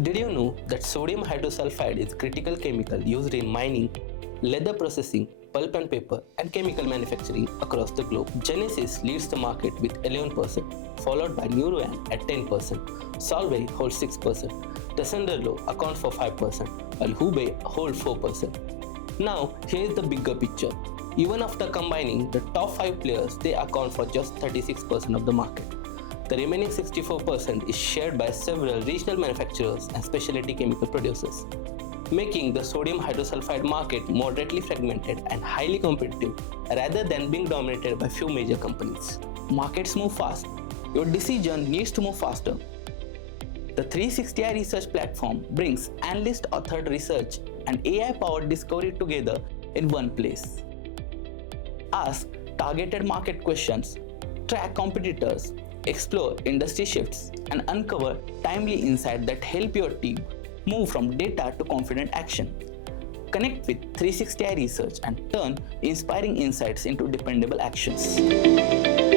Did you know that sodium hydrosulfide is a critical chemical used in mining, leather processing, pulp and paper, and chemical manufacturing across the globe? Genesis leads the market with 11%, followed by Nouryon at 10%. Solvay holds 6%. Tessenderlo accounts for 5%, while Hubei holds 4%. Now, here is the bigger picture. Even after combining the top 5 players, they account for just 36% of the market. The remaining 64% is shared by several regional manufacturers and specialty chemical producers, making the sodium hydrosulfide market moderately fragmented and highly competitive rather than being dominated by few major companies. Markets move fast. Your decision needs to move faster. The 360i research platform brings analyst-authored research and AI-powered discovery together in one place. Ask targeted market questions, track competitors, explore industry shifts, and uncover timely insights that help your team move from data to confident action. Connect with 360i Research and turn inspiring insights into dependable actions.